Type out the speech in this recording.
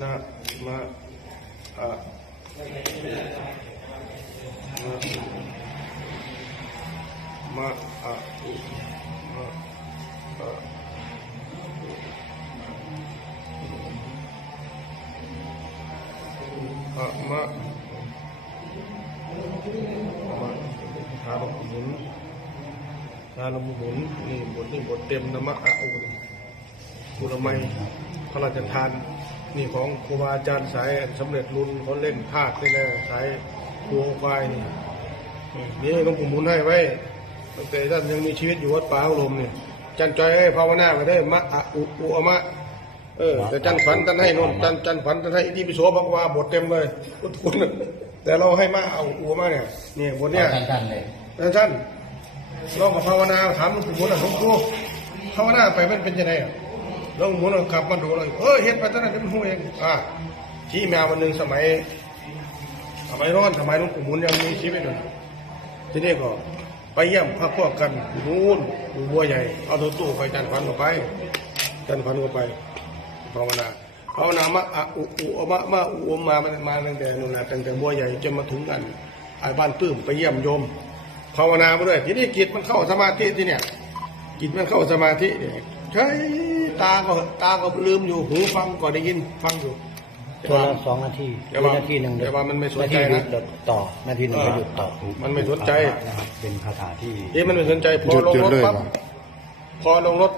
นะมาอะนะมาอะอุมาอะอะมะมาหาลงหมุนหาลงหมุนนี่บทนี่บทเต็มนะมะอะอุ นี่บุรมัยพระราชทานนี่ของครูบาอาจารย์สายสำเร็จรุ่นเขาเล่นภาคนี่แหละสายครูควายนี่นี่หลวงปู่หมุนให้ไว้ตั้งแต่ท่านยังมีชีวิตอยู่วัดป่าอารมณ์เนี่ยจันจอยให้ภาวนาไปได้มะอะอุอุอะมะเออแต่จันฝันท่านให้นนจันจันฝันท่านให้อิติปิโสบักวาบทเต็มเลยพุทธคุณแต่เราให้มาเอาอุอะมะเนี่ยเนี่ยบทเนี่ยสั้นๆเลยท่านท่านลองกับภาวนาถามหลวงปู่หมุนอะหลวงปู่ภาวนาไปมันเป็นยังไงอะ หลวงปู่หมุนกลับมาดูเลยเออเห็นไปตอนนั้นเป็นหูเองอ่าที่แมววันหนึ่งสมัยสมัยร้อนสมัยหลวงปู่หมุนยังมีชีวิตอยู่ทีนี้ก็ไปเยี่ยมพระพวกกันนู่นดูบัวใหญ่ เอาตัวตู้ไปจันทร์พันก็ไปจันทร์พันก็ไปภาวนาภาวนามะอะอุอุมะมะอุอุมามันมาตั้งแต่นู่นนะตั้งแต่บัวใหญ่จนมาถึงกันไอ้บ้านปื้มไปเยี่ยมโยมภาวนาไปด้วยทีนี้จิตมันเข้าสมาธิที่เนี่ยจิตมันเข้าสมาธิเนี่ย ใช้ตาก็ตาก็ลืมอยู่หูฟังก็ได้ยินฟังอยู่ ตัวละสองนาทีแต่ว่านาทีหนึ่งแต่ว่ามันไม่สนใจนะาทีหยุดแล้วต่อ นาทีหนึ่งก็หยุดต่อมันไม่สนใจ นะครับเป็นคาถาที่ นี่มันไม่สนใจพอหยุดลงหยุดรถเลยปั๊บเหรอพอลงรถ